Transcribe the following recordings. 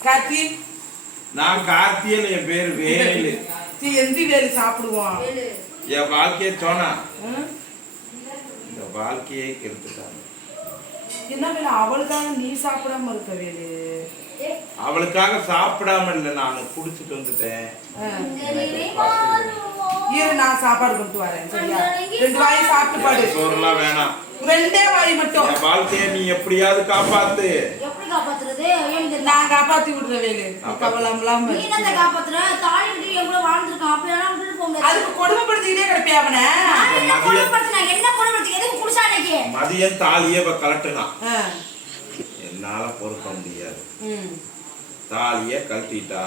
கார்த்தி? நான் கார்த்தியன் என் பேர் வேலு. எந்தி வேலு சாப்பிடுவோம் என் வாழ்க்கையை சொன்னா. ம்? இந்த வாழ்க்கையை கெடுத்துட்டாங்க என்ன வேலை அவளுக்காக நீ சாப்பிடாம இருக்க வேலு? ஏ, அவளுக்காக சாப்பிடாம இல்லை நான் குடிச்சிட்டு வந்துட்டேன். இரு நான் சாப்பாடு கொண்டு வரேன் சரியா? ரெண்டு வாய் சாப்பிட்டு பாடு. சோறுலாம் வேணாம். ரெண்டே வாய் மட்டும். என் வாழ்க்கையை நீ எப்படியாவது காப்பாத்து எப்படி காப்பாத்துறது ஏன் இந்த நான் காப்பாத்தி விடுறேன் வேலு. நீ கவலைலாம் நீ என்னத்த காப்பாத்துற? தாலி கட்டி எவ்வளவு வாழ்ந்துருக்கான்? விட்டுட்டு போக முடியாது அதுக்கு கொடுமைப்படுத்திக்கிட்டே கிடப்பியா அவனை? நான் என்ன கொடுமைப்படுத்தினா? என்ன கொடுமைப்படுத்தி? எதுக்கு குடிச்சா அன்னைக்கு மதியம் தாலியே இப்ப கலட்டுனான் ஆ. என்னால பொறுக்க முடியாது. ம். தாலிய கழட்டிட்டா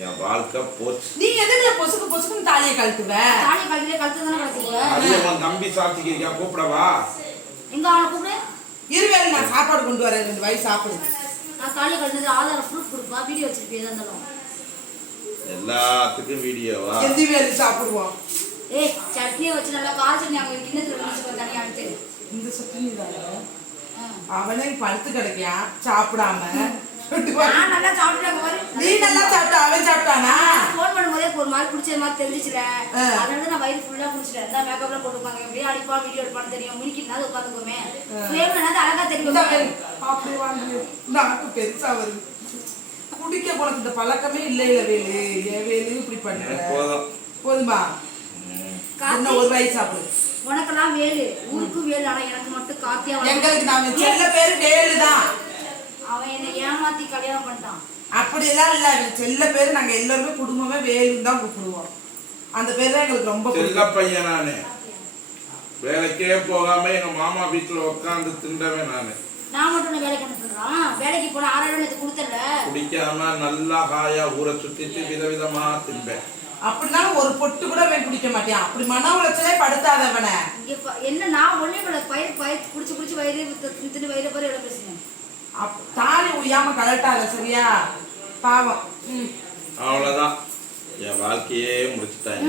என் வாழ்க்கை போச்சு. நீ எதுக்குல பொசுக்கு பொசுக்குன்னு தாலியை கழட்டுவ? தாலி கழுத்துல கழுத்து தானே உன் தம்பி சாத்திக்கிறியா கூப்பிடவா? எங்க அவனை கூப்பிடு. இருவேலு நான் சாப்பாடு கொண்டு வரேன். ரெண்டு வாய் சாப்பிடு. நான் தாலி கழுத்தது ஆதார ப்ரூஃப் கொடுப்பா வீடியோ வச்சிருப்பேன் எதா இருந்தாலும். எல்லாத்துக்கும் வீடியோவா எந்தி வேலு சாப்பிடுவோம் ஏய் சட்னியை வச்சு நல்லா சட்னி அவங்க கிண்ணத்துல வச்சுக்கோ தனியா எடுத்து. இந்த சட்னி தானே. அவனே படுத்து கிடைக்கியா? சாப்பிடாம. நான் நல்லா சாப்பிட்டேன் நீ நல்லா சாப்பிட்ட அவன் சாப்பிட்டானா? ஃபோன் பண்ணும்போதே ஒரு மாதிரி பிடிச்ச மாதிரி தெரிஞ்சிச்சுல. அதனால நான் வயிறு ஃபுல்லா குடிச்சிட்டேன் இந்த மேக்கப்லாம் போட்டுப்பாங்க. எப்படியே அடிப்பா வீடியோ எடுப்பான்னு தெரியும். முனிக்கிட்டு உட்காந்துக்குமே ஃபேம்னாது அழகா தெரியும்? அப்படி வாங்கு நாக்கு பெருசா வருது. குடிக்க போனது இந்த பழக்கமே இல்லை இல்ல வேலு. ஏன் வேலு இப்படி பண்ற. எனக்கு போதும். போதுமா? ம். இன்னும் ஒரு வாய் சாப்பிடு. உனக்கெல்லாம் வேலு. ஊருக்கு வேலு ஆனா எனக்கு மட்டும் காத்தியா எங்களுக்கு நாம செல்ல பேரு வேலு தான். அவன் என்னை ஏமாத்தி கல்யாணம் பண்ணிட்டான். அப்படியெல்லாம் இல்ல. எங்க செல்ல பேரு நாங்க எல்லாருமே குடும்பமே வேலுன்னு தான் கூப்பிடுவோம். அந்த பேர் தான் எங்களுக்கு ரொம்ப செல்ல பையன் நானு. வேலைக்கே போகாம எங்க மாமா வீட்டுல உட்காந்து திண்டவன் நானு. நான் மட்டும் உன்னை வேலைக்கு சொல்றான் வேலைக்கு போனா ஆறாயிரம் நேற்று கொடுத்தல குடிக்காம நல்லா ஹாயா ஊரை சுத்திட்டு விதவிதமா தின்பேன். அப்படினாலும் ஒரு பொட்டு கூட அவன் குடிக்க மாட்டான் அப்படி மன உளைச்சலே படுத்தாதவனை என்ன நான் ஒண்ணே கூட பயிர் பயிர் குடிச்சு குடிச்சு வயிறு தின்னு வயிறு பாரு எவ்வளவு பேசுனேன் அப்- தாலி உய்யாம கலட்டாத சரியா? பாவம். ம். அவ்வளவுதான். என் வாழ்க்கையே முடிச்சுட்டாங்க.